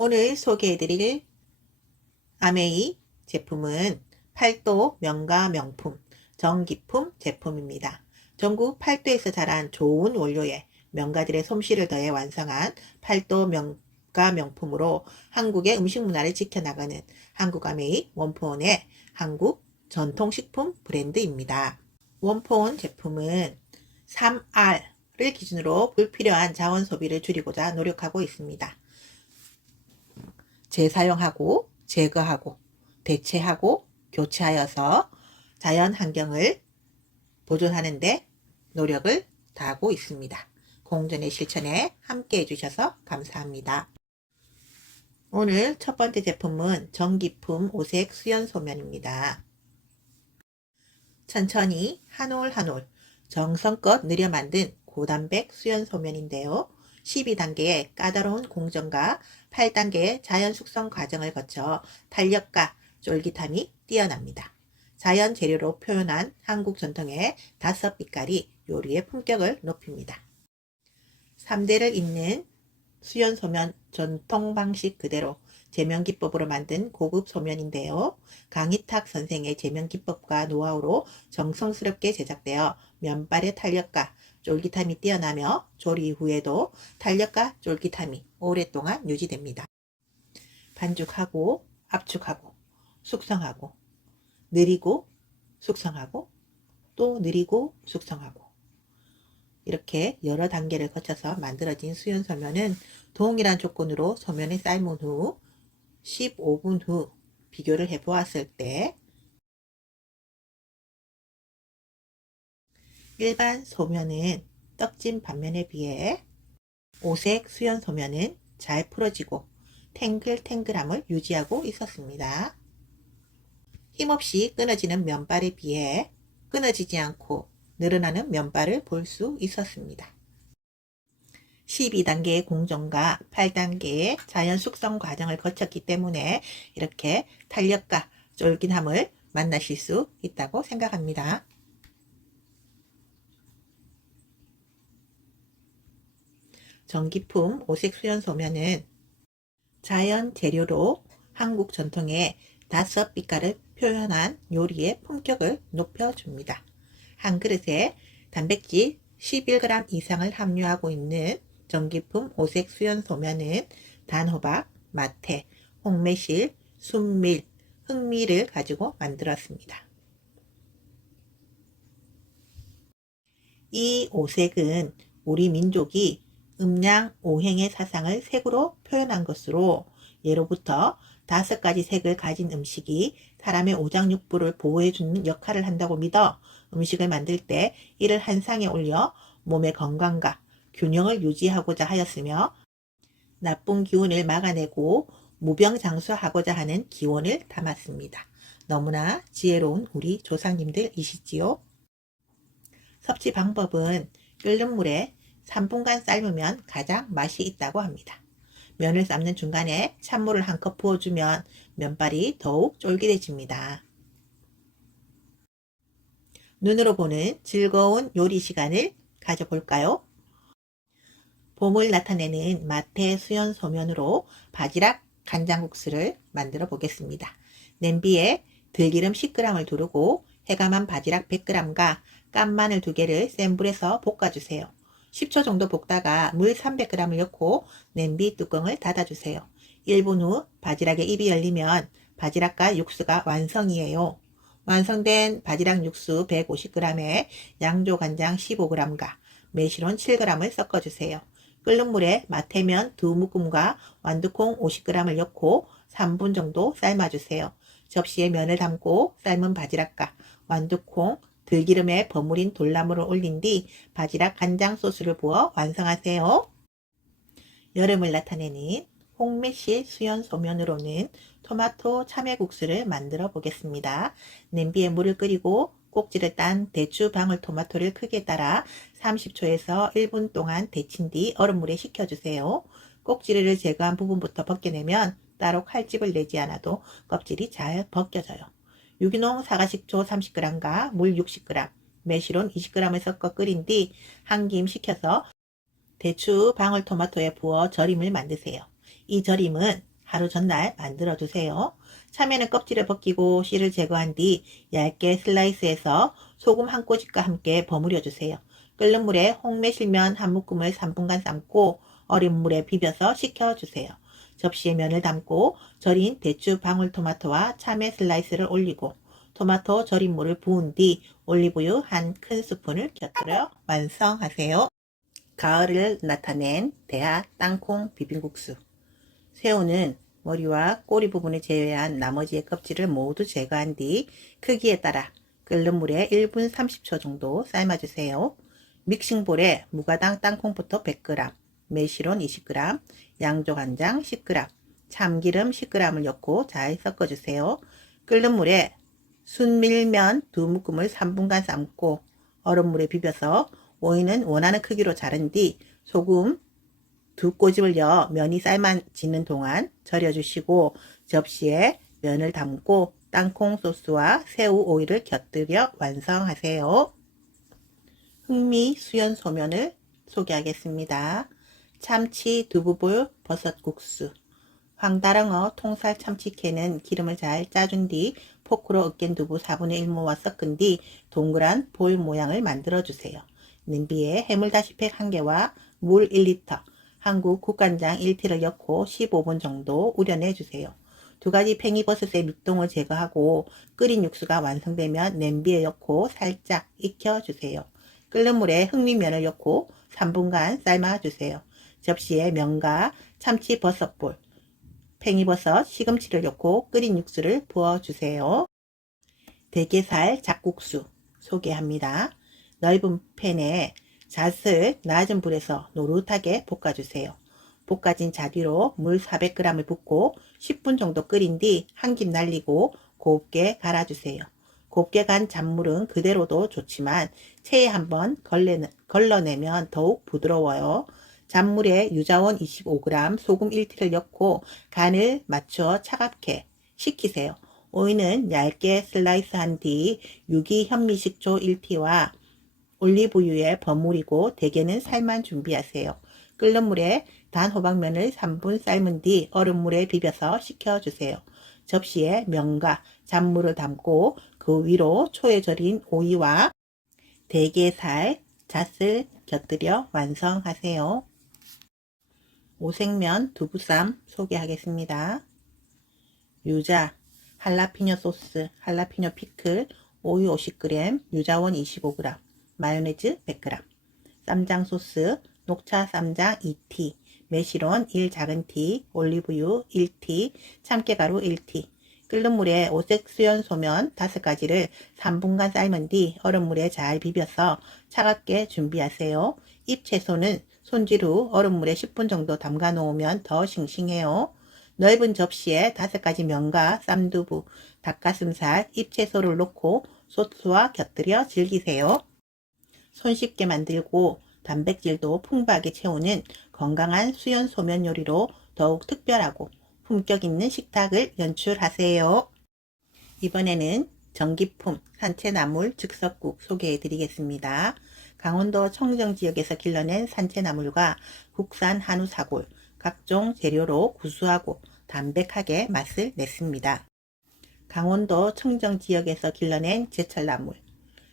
오늘 소개해드릴 아메이 제품은 팔도 명가 명품 정기품 제품입니다. 전국 팔도에서 자란 좋은 원료에 명가들의 솜씨를 더해 완성한 팔도 명가 명품으로 한국의 음식 문화를 지켜나가는 한국 아메이 원포원의 한국 전통식품 브랜드입니다. 원포원 제품은 3R을 기준으로 불필요한 자원 소비를 줄이고자 노력하고 있습니다. 재사용하고 제거하고 대체하고 교체하여서 자연 환경을 보존하는 데 노력을 다하고 있습니다. 공존의 실천에 함께 해주셔서 감사합니다. 오늘 첫 번째 제품은 전기품 오색 수연 소면입니다. 천천히 한 올 한 올 정성껏 느려 만든 고단백 수연 소면인데요. 12단계의 까다로운 공정과 8단계의 자연 숙성 과정을 거쳐 탄력과 쫄깃함이 뛰어납니다. 자연 재료로 표현한 한국 전통의 5빛깔이 요리의 품격을 높입니다. 3대를 잇는 수연 소면 전통 방식 그대로 제면 기법으로 만든 고급 소면인데요. 강희탁 선생의 제면 기법과 노하우로 정성스럽게 제작되어 면발의 탄력과 쫄깃함이 뛰어나며 조리 후에도 탄력과 쫄깃함이 오랫동안 유지됩니다. 반죽하고 압축하고 숙성하고 느리고 숙성하고 또 느리고 숙성하고 이렇게 여러 단계를 거쳐서 만들어진 수연 소면은 동일한 조건으로 소면에 삶은 후 15분 후 비교를 해 보았을 때 일반 소면은 떡진 반면에 비해 오색 수연 소면은 잘 풀어지고 탱글탱글함을 유지하고 있었습니다. 힘없이 끊어지는 면발에 비해 끊어지지 않고 늘어나는 면발을 볼 수 있었습니다. 12단계의 공정과 8단계의 자연 숙성 과정을 거쳤기 때문에 이렇게 탄력과 쫄깃함을 만나실 수 있다고 생각합니다. 전기품 오색 수연 소면은 자연 재료로 한국 전통의 5빛깔을 표현한 요리의 품격을 높여줍니다. 한 그릇에 단백질 11g 이상을 함유하고 있는 전기품 오색 수연 소면은 단호박, 마태, 홍매실, 순밀, 흑밀을 가지고 만들었습니다. 이 오색은 우리 민족이 음양 오행의 사상을 색으로 표현한 것으로 예로부터 5가지 색을 가진 음식이 사람의 오장육부를 보호해주는 역할을 한다고 믿어 음식을 만들 때 이를 한 상에 올려 몸의 건강과 균형을 유지하고자 하였으며 나쁜 기운을 막아내고 무병장수하고자 하는 기원을 담았습니다. 너무나 지혜로운 우리 조상님들이시지요. 섭취 방법은 끓는 물에 3분간 삶으면 가장 맛이 있다고 합니다. 면을 삶는 중간에 찬물을 한 컵 부어주면 면발이 더욱 쫄깃해집니다. 눈으로 보는 즐거운 요리 시간을 가져볼까요? 봄을 나타내는 마태 수연 소면으로 바지락 간장국수를 만들어 보겠습니다. 냄비에 들기름 10g을 두르고 해감한 바지락 100g과 깐 마늘 2개를 센 불에서 볶아주세요. 10초 정도 볶다가 물 300g을 넣고 냄비 뚜껑을 닫아주세요. 1분 후 바지락의 입이 열리면 바지락과 육수가 완성이에요. 완성된 바지락 육수 150g에 양조간장 15g과 매실온 7g을 섞어주세요. 끓는 물에 마태면 2묶음과 완두콩 50g을 넣고 3분 정도 삶아주세요. 접시에 면을 담고 삶은 바지락과 완두콩, 들기름에 버무린 돌나물을 올린 뒤 바지락 간장 소스를 부어 완성하세요. 여름을 나타내는 홍매실 수연 소면으로는 토마토 참외국수를 만들어 보겠습니다. 냄비에 물을 끓이고 꼭지를 딴 대추 방울토마토를 크게 따라 30초에서 1분 동안 데친 뒤 얼음물에 식혀주세요. 꼭지를 제거한 부분부터 벗겨내면 따로 칼집을 내지 않아도 껍질이 잘 벗겨져요. 유기농 사과식초 30g과 물 60g, 매실온 20g을 섞어 끓인 뒤 한 김 식혀서 대추 방울토마토에 부어 절임을 만드세요. 이 절임은 하루 전날 만들어 두세요. 참외는 껍질을 벗기고 씨를 제거한 뒤 얇게 슬라이스해서 소금 한 꼬집과 함께 버무려 주세요. 끓는 물에 홍매실면 한 묶음을 3분간 삶고 얼음 물에 비벼서 식혀주세요. 접시에 면을 담고 절인 대추 방울토마토와 참외 슬라이스를 올리고 토마토 절인 물을 부은 뒤 올리브유 한 큰 스푼을 곁들여 완성하세요. 가을을 나타낸 대하 땅콩 비빔국수. 새우는 머리와 꼬리 부분을 제외한 나머지의 껍질을 모두 제거한 뒤 크기에 따라 끓는 물에 1분 30초 정도 삶아주세요. 믹싱볼에 무가당 땅콩부터 100g, 매실온 20g, 양조간장 10g, 참기름 10g을 넣고 잘 섞어주세요. 끓는 물에 순밀면 2묶음을 3분간 삶고 얼음물에 비벼서 오이는 원하는 크기로 자른 뒤 소금 2꼬집을 넣어 면이 삶아지는 동안 절여주시고 접시에 면을 담고 땅콩 소스와 새우 오이를 곁들여 완성하세요. 흑미 수연 소면을 소개하겠습니다. 참치 두부볼 버섯국수. 황다랑어 통살 참치캔은 기름을 잘 짜준 뒤 포크로 으깬 두부 4분의 1모와 섞은 뒤 동그란 볼 모양을 만들어 주세요. 냄비에 해물다시팩 1개와 물 1리터, 한국 국간장 1티를 넣고 15분 정도 우려내 주세요. 두 가지 팽이버섯의 밑동을 제거하고 끓인 육수가 완성되면 냄비에 넣고 살짝 익혀 주세요. 끓는 물에 흑미면을 넣고 3분간 삶아 주세요. 접시에 면과 참치 버섯볼, 팽이버섯, 시금치를 넣고 끓인 육수를 부어주세요. 대게살 잡국수 소개합니다. 넓은 팬에 잣을 낮은 불에서 노릇하게 볶아주세요. 볶아진 잣 위로 물 400g을 붓고 10분 정도 끓인 뒤 한 김 날리고 곱게 갈아주세요. 곱게 간 잣물은 그대로도 좋지만 체에 한번 걸러내면 더욱 부드러워요. 잣물에 유자원 25g, 소금 1티를 넣고 간을 맞춰 차갑게 식히세요. 오이는 얇게 슬라이스한 뒤 유기현미식초 1티와 올리브유에 버무리고 대게는 살만 준비하세요. 끓는 물에 단호박면을 3분 삶은 뒤 얼음물에 비벼서 식혀주세요. 접시에 면과 잣물을 담고 그 위로 초에 절인 오이와 대게살, 잣을 곁들여 완성하세요. 오색면 두부쌈 소개하겠습니다. 유자, 할라피뇨 소스, 할라피뇨 피클, 오이 50g, 유자원 25g, 마요네즈 100g, 쌈장 소스, 녹차 쌈장 2티, 매실원 1 작은티, 올리브유 1티, 참깨가루 1티, 끓는 물에 오색 수연 소면 5가지를 3분간 삶은 뒤 얼음물에 잘 비벼서 차갑게 준비하세요. 잎채소는 손질 후 얼음물에 10분 정도 담가 놓으면 더 싱싱해요. 넓은 접시에 5가지 면과 쌈두부, 닭가슴살, 잎채소를 넣고 소스와 곁들여 즐기세요. 손쉽게 만들고 단백질도 풍부하게 채우는 건강한 수연 소면 요리로 더욱 특별하고 품격 있는 식탁을 연출하세요. 이번에는 전기품 산채나물 즉석국 소개해 드리겠습니다. 강원도 청정 지역에서 길러낸 산채나물과 국산 한우 사골, 각종 재료로 구수하고 담백하게 맛을 냈습니다. 강원도 청정 지역에서 길러낸 제철나물,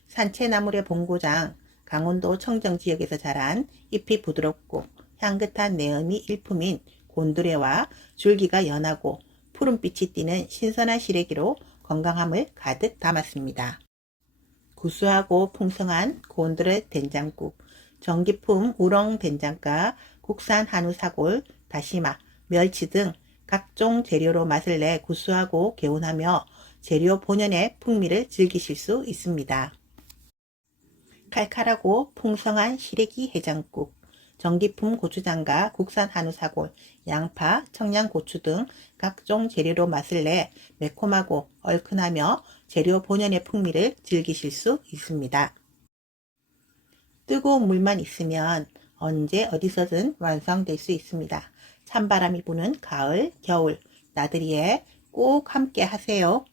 산채나물의 본고장, 강원도 청정 지역에서 자란 잎이 부드럽고 향긋한 내음이 일품인 곤드레와 줄기가 연하고 푸른빛이 띠는 신선한 시래기로 건강함을 가득 담았습니다. 구수하고 풍성한 곤드레 된장국, 전기품 우렁 된장과 국산 한우 사골, 다시마, 멸치 등 각종 재료로 맛을 내 구수하고 개운하며 재료 본연의 풍미를 즐기실 수 있습니다. 칼칼하고 풍성한 시래기 해장국, 전기품 고추장과 국산 한우 사골, 양파, 청양고추 등 각종 재료로 맛을 내 매콤하고 얼큰하며 재료 본연의 풍미를 즐기실 수 있습니다. 뜨거운 물만 있으면 언제 어디서든 완성될 수 있습니다. 찬바람이 부는 가을, 겨울, 나들이에 꼭 함께 하세요.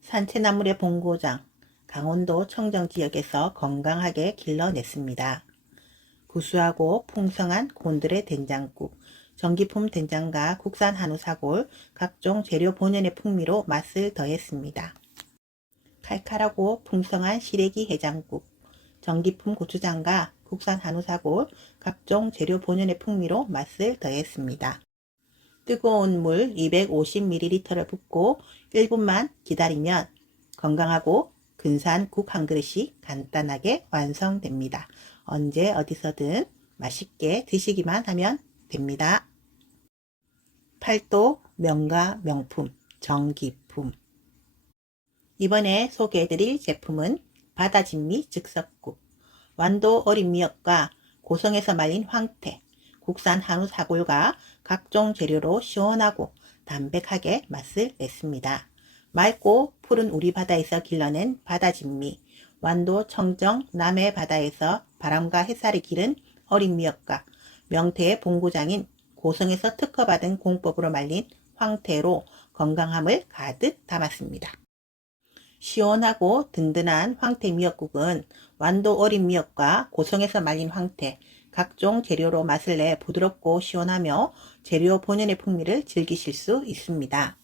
산채나물의 본고장, 강원도 청정 지역에서 건강하게 길러냈습니다. 구수하고 풍성한 곤드레 된장국, 전기품 된장과 국산 한우 사골, 각종 재료 본연의 풍미로 맛을 더했습니다. 칼칼하고 풍성한 시래기 해장국, 전기품 고추장과 국산 한우 사골, 각종 재료 본연의 풍미로 맛을 더했습니다. 뜨거운 물 250ml를 붓고 1분만 기다리면 건강하고 근사한 국 한 그릇이 간단하게 완성됩니다. 언제 어디서든 맛있게 드시기만 하면 됩니다. 팔도 명가 명품 전기품. 이번에 소개해드릴 제품은 바다진미 즉석국, 완도 어린 미역과 고성에서 말린 황태, 국산 한우 사골과 각종 재료로 시원하고 담백하게 맛을 냈습니다. 맑고 푸른 우리 바다에서 길러낸 바다진미, 완도 청정 남해 바다에서 바람과 햇살이 기른 어린 미역과 명태의 본고장인 고성에서 특허받은 공법으로 말린 황태로 건강함을 가득 담았습니다. 시원하고 든든한 황태 미역국은 완도 어린 미역과 고성에서 말린 황태, 각종 재료로 맛을 내 부드럽고 시원하며 재료 본연의 풍미를 즐기실 수 있습니다.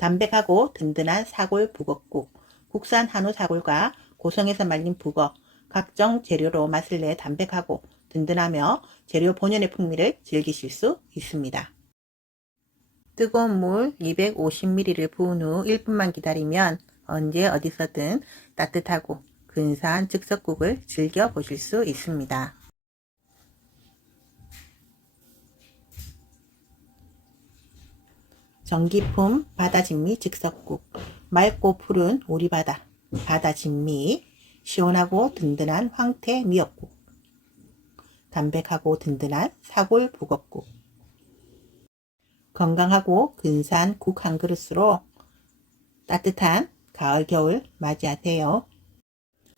담백하고 든든한 사골 북엇국, 국산 한우 사골과 고성에서 말린 북어, 각종 재료로 맛을 내 담백하고 든든하며 재료 본연의 풍미를 즐기실 수 있습니다. 뜨거운 물 250ml를 부은 후 1분만 기다리면 언제 어디서든 따뜻하고 근사한 즉석국을 즐겨보실 수 있습니다. 전기품 바다진미 즉석국, 맑고 푸른 오리바다 바다진미, 시원하고 든든한 황태 미역국, 담백하고 든든한 사골 북엇국, 건강하고 근사한 국 한 그릇으로 따뜻한 가을 겨울 맞이하세요.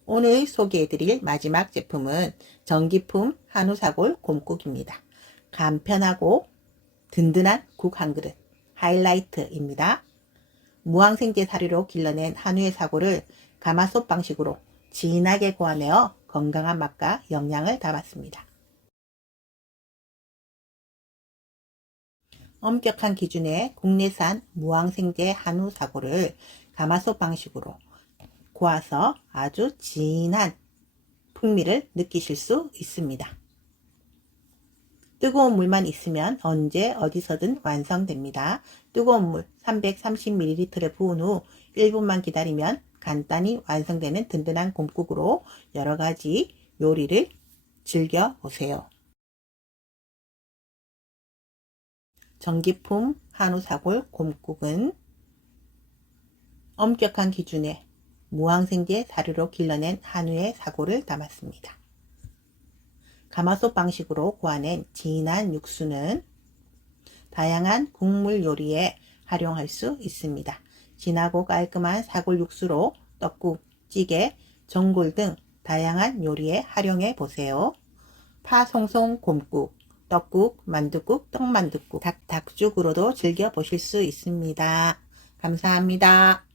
오늘 소개해드릴 마지막 제품은 전기품 한우 사골 곰국입니다. 간편하고 든든한 국 한 그릇 하이라이트입니다. 무항생제 사료로 길러낸 한우의 사골을 가마솥 방식으로 진하게 고아내어 건강한 맛과 영양을 담았습니다. 엄격한 기준의 국내산 무항생제 한우 사골을 가마솥 방식으로 고아서 아주 진한 풍미를 느끼실 수 있습니다. 뜨거운 물만 있으면 언제 어디서든 완성됩니다. 뜨거운 물 330ml를 부은 후 1분만 기다리면 간단히 완성되는 든든한 곰국으로 여러가지 요리를 즐겨보세요. 전기품 한우 사골 곰국은 엄격한 기준의 무항생제 사료로 길러낸 한우의 사골을 담았습니다. 가마솥 방식으로 고아낸 진한 육수는 다양한 국물 요리에 활용할 수 있습니다. 진하고 깔끔한 사골 육수로 떡국, 찌개, 전골 등 다양한 요리에 활용해 보세요. 파송송 곰국, 떡국, 만둣국, 떡만둣국, 닭죽으로도 즐겨보실 수 있습니다. 감사합니다.